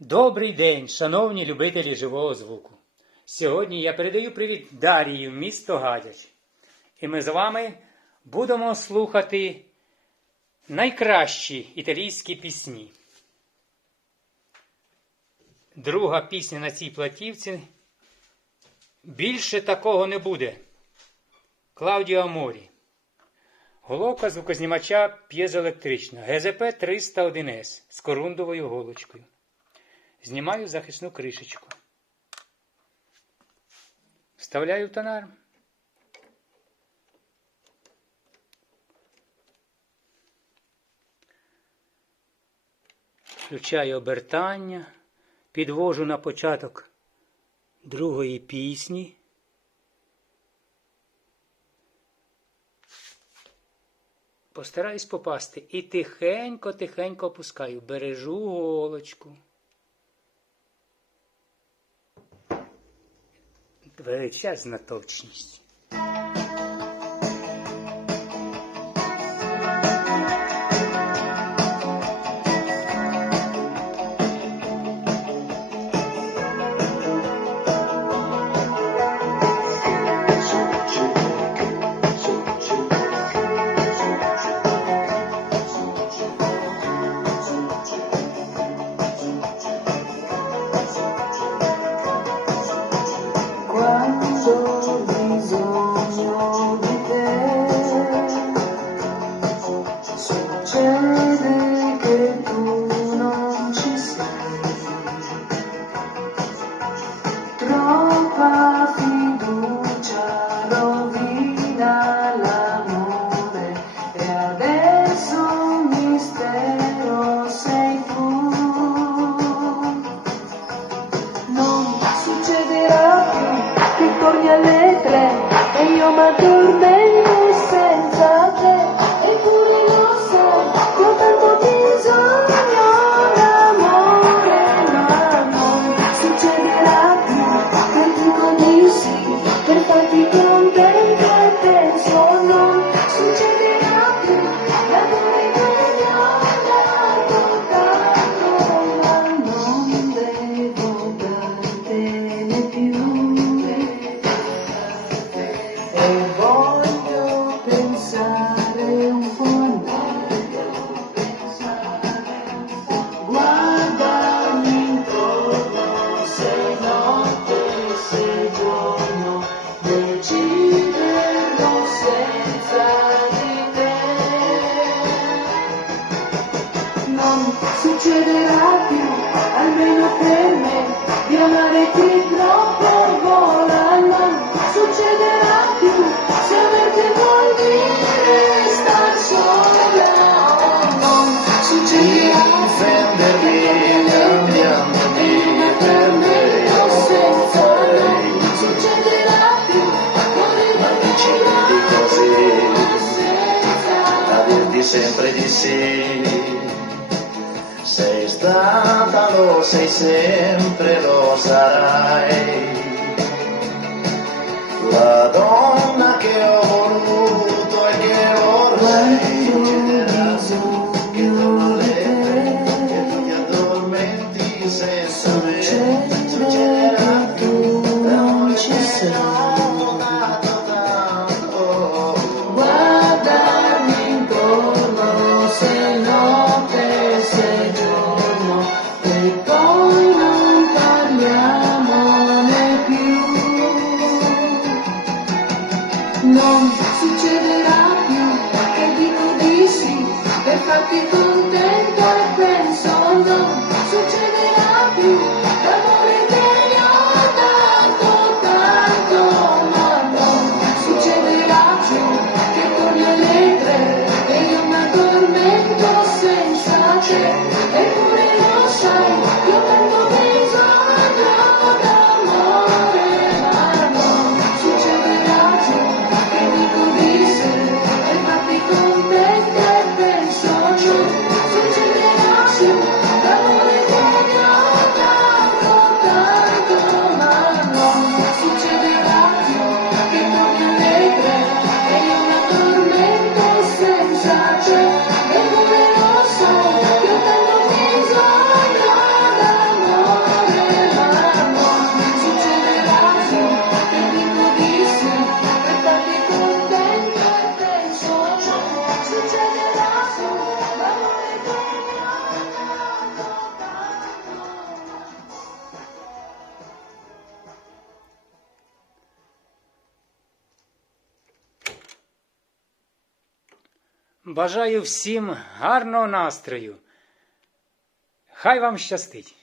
Добрий день, шановні любителі живого звуку. Сьогодні я передаю привіт Дарії в місто Гадяч. І ми з вами будемо слухати найкращі італійські пісні. Друга пісня на цій платівці. Більше такого не буде. Клаудіо Аморі. Головка звукознімача п'єзоелектрична ГЗП 301С з корундовою голочкою. Знімаю захисну кришечку. Вставляю в тонар. Включаю обертання, підвожу на початок другої пісні. Постараюсь попасти і тихенько-тихенько опускаю, бережу голочку. Величезна точність. E voglio pensare un po' a me guardami intorno se notte se giorno deciderò senza di te. Non succederà più, almeno per me, di amarti troppo sei stata lo sei sempre lo sarai la donna Бажаю всім гарного настрою. Хай вам щастить!